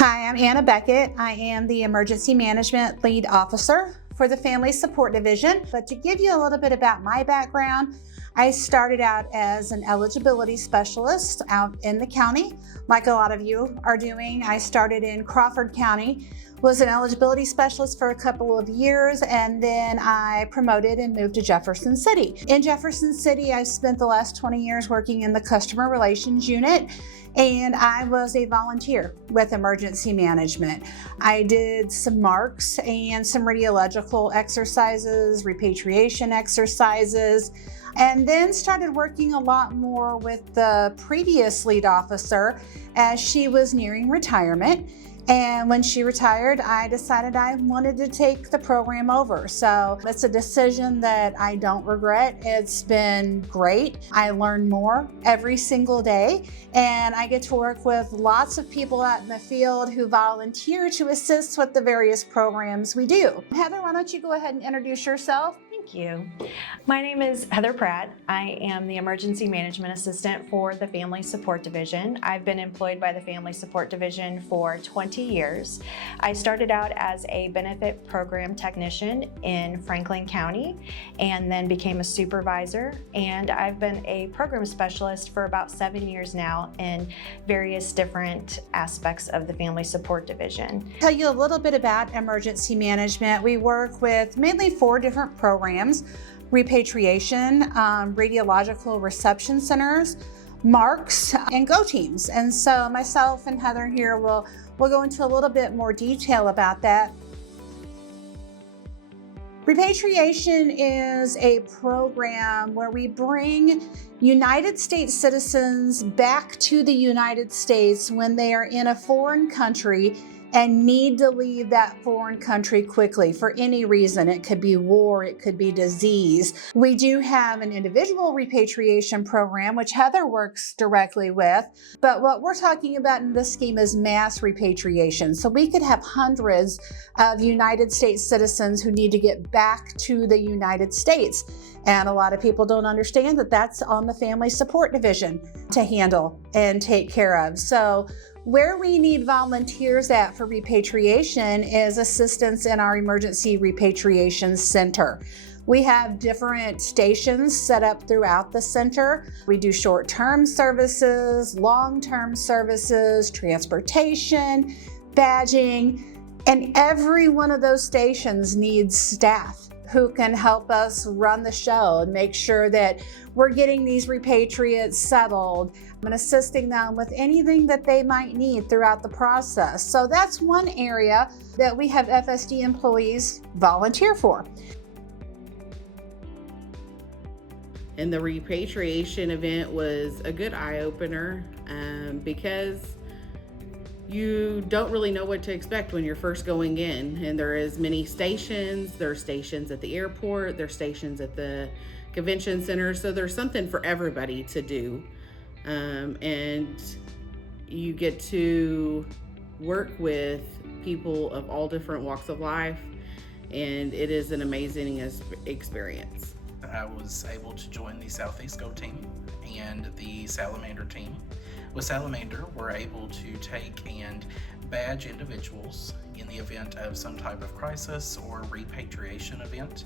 Hi, I'm Anna Beckett. I am the Emergency Management Lead Officer for the Family Support Division. But to give you a little bit about my background, I started out as an eligibility specialist out in the county, like a lot of you are doing. I started in Crawford County, was an eligibility specialist for a couple of years, and then I promoted and moved to Jefferson City. In Jefferson City, I spent the last 20 years working in the customer relations unit, and I was a volunteer with emergency management. I did some marks and some radiological exercises, repatriation exercises, and then started working a lot more with the previous lead officer as she was nearing retirement. And when she retired, I decided I wanted to take the program over. So it's a decision that I don't regret. It's been great. I learn more every single day, and I get to work with lots of people out in the field who volunteer to assist with the various programs we do. Heather, why don't you go ahead and introduce yourself? Thank you. My name is Heather Pratt. I am the Emergency Management Assistant for the Family Support Division. I've been employed by the Family Support Division for 20 years. I started out as a benefit program technician in Franklin County and then became a supervisor. And I've been a program specialist for about 7 years now in various different aspects of the Family Support Division. Tell you a little bit about emergency management. We work with mainly 4 different programs: repatriation, radiological reception centers, marks, and go teams. And so myself and Heather here will go into a little bit more detail about that. Repatriation is a program where we bring United States citizens back to the United States when they are in a foreign country and need to leave that foreign country quickly for any reason. It could be war, it could be disease. We do have an individual repatriation program, which Heather works directly with, but what we're talking about in this scheme is mass repatriation. So we could have hundreds of United States citizens who need to get back to the United States. And a lot of people don't understand that that's on the Family Support Division to handle and take care of. So where we need volunteers at for repatriation is assistance in our Emergency Repatriation Center. We have different stations set up throughout the center. We do short-term services, long-term services, transportation, badging, and every one of those stations needs staff who can help us run the show and make sure that we're getting these repatriates settled and assisting them with anything that they might need throughout the process. So that's one area that we have FSD employees volunteer for. And the repatriation event was a good eye-opener because you don't really know what to expect when you're first going in. And there is many stations. There are stations at the airport, there are stations at the convention center. So there's something for everybody to do. And you get to work with people of all different walks of life. And it is an amazing experience. I was able to join the Southeast Go team and the Salamander team. With Salamander, we're able to take and badge individuals in the event of some type of crisis or repatriation event.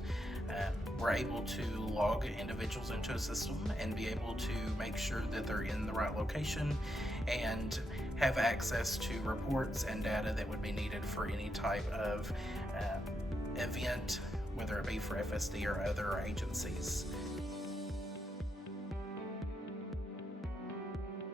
We're able to log individuals into a system and be able to make sure that they're in the right location and have access to reports and data that would be needed for any type of event, whether it be for FSD or other agencies.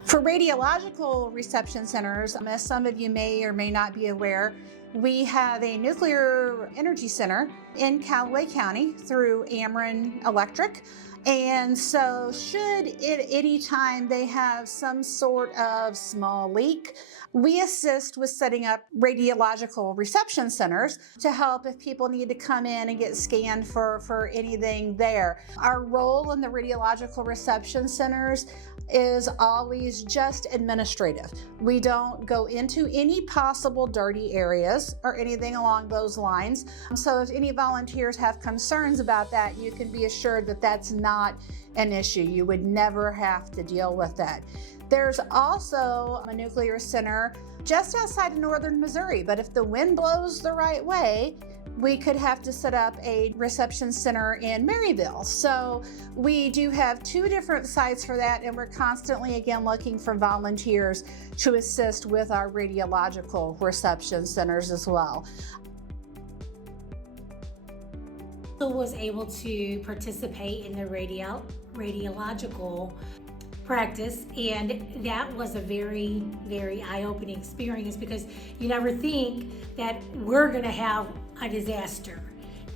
For radiological reception centers, as some of you may or may not be aware, we have a nuclear energy center in Callaway County through Ameren Electric. And so should at any time they have some sort of small leak, we assist with setting up radiological reception centers to help if people need to come in and get scanned for anything there. Our role in the radiological reception centers is always just administrative. We don't go into any possible dirty areas or anything along those lines. So if any volunteers have concerns about that, you can be assured that that's not an issue. You would never have to deal with that. There's also a nuclear center just outside of northern Missouri, but if the wind blows the right way, we could have to set up a reception center in Maryville. So we do have 2 different sites for that, and we're constantly, again, looking for volunteers to assist with our radiological reception centers as well. Was able to participate in the radiological practice, and that was a very, very eye-opening experience, because you never think that we're going to have a disaster,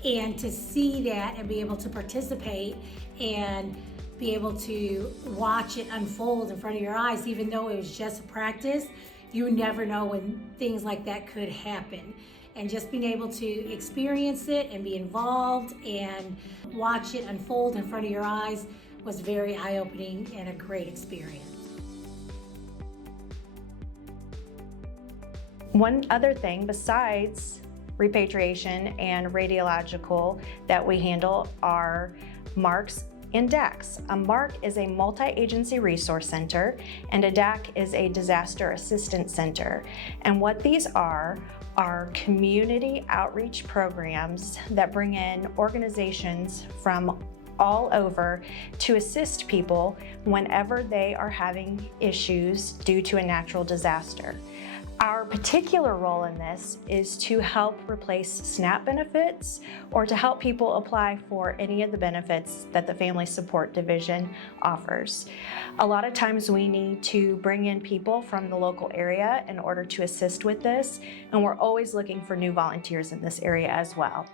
and to see that and be able to participate and be able to watch it unfold in front of your eyes, even though it was just a practice, you never know when things like that could happen. And just being able to experience it and be involved and watch it unfold in front of your eyes was very eye-opening and a great experience. One other thing besides repatriation and radiological that we handle are MARCs and DACs. A MARC is a multi-agency resource center, and a DAC is a disaster assistance center. And what these are community outreach programs that bring in organizations from all over to assist people whenever they are having issues due to a natural disaster. Our particular role in this is to help replace SNAP benefits or to help people apply for any of the benefits that the Family Support Division offers. A lot of times we need to bring in people from the local area in order to assist with this, and we're always looking for new volunteers in this area as well.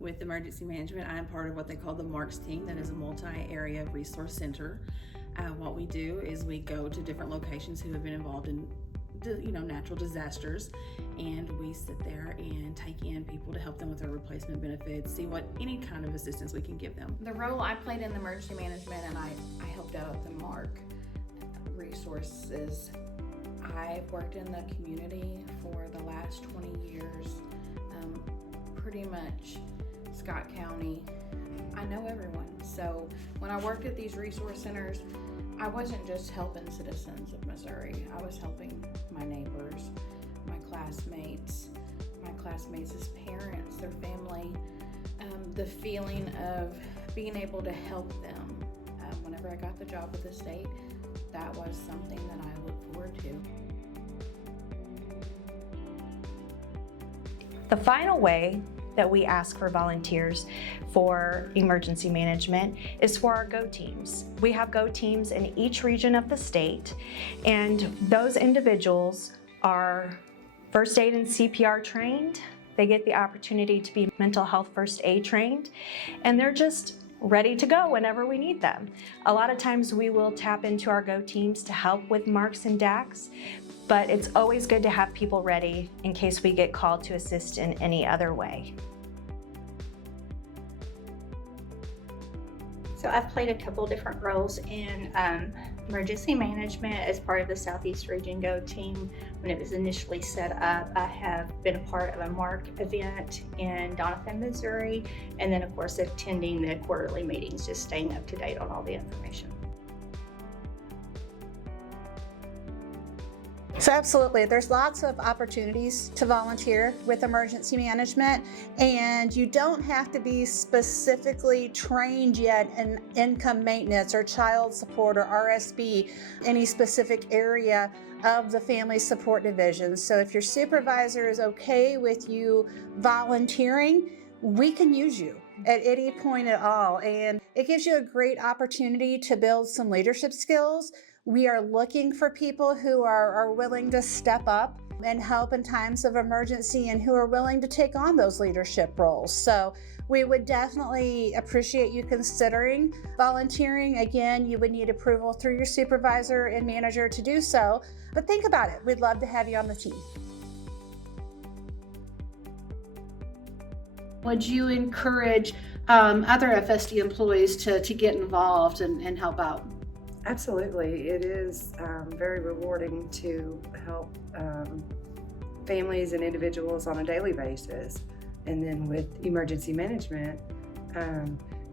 With emergency management, I am part of what they call the MARCS team, that is a multi-area resource center. What we do is we go to different locations who have been involved in natural disasters, and we sit there and take in people to help them with their replacement benefits, see what any kind of assistance we can give them. The role I played in the emergency management, and I helped out at the MARC resources. I've worked in the community for the last 20 years, pretty much Scott County. I know everyone. So when I worked at these resource centers, I wasn't just helping citizens of Missouri. I was helping my neighbors, my classmates' parents, their family, the feeling of being able to help them. Whenever I got the job with the state, that was something that I look forward to. The final way that we ask for volunteers for emergency management is for our GO teams. We have GO teams in each region of the state, and those individuals are first aid and CPR trained. They get the opportunity to be mental health first aid trained, and they're just ready to go whenever we need them. A lot of times we will tap into our GO teams to help with MARCs and DACs, but it's always good to have people ready in case we get called to assist in any other way. So I've played a couple different roles in emergency management as part of the Southeast Region GO team. When it was initially set up, I have been a part of a MARC event in Doniphan, Missouri, and then of course attending the quarterly meetings, just staying up to date on all the information. So absolutely, there's lots of opportunities to volunteer with emergency management, and you don't have to be specifically trained yet in income maintenance or child support or RSB, any specific area of the Family Support Division. So if your supervisor is okay with you volunteering, we can use you at any point at all, and it gives you a great opportunity to build some leadership skills. We are looking for people who are willing to step up and help in times of emergency and who are willing to take on those leadership roles. So we would definitely appreciate you considering volunteering. Again, you would need approval through your supervisor and manager to do so, but think about it. We'd love to have you on the team. Would you encourage other FSD employees to get involved and help out? Absolutely. It is very rewarding to help families and individuals on a daily basis. And then with emergency management,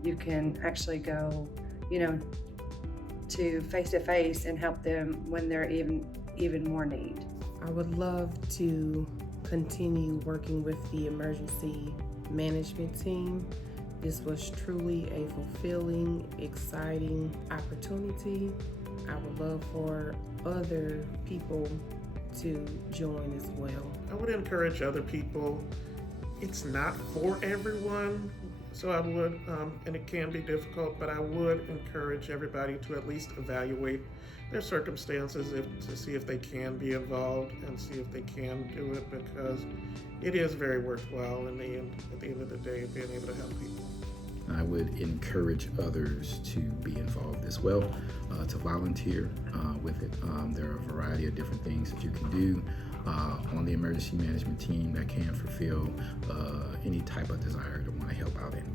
you can actually go to face and help them when they're even more need. I would love to continue working with the emergency management team. This was truly a fulfilling, exciting opportunity. I would love for other people to join as well. I would encourage other people. It's not for everyone, so I would, and it can be difficult, but I would encourage everybody to at least evaluate their circumstances to see if they can be involved and see if they can do it, because it is very worthwhile at the end of the day, being able to help people. I would encourage others to be involved as well, to volunteer with it. There are a variety of different things that you can do on the emergency management team that can fulfill any type of desire to want to help out in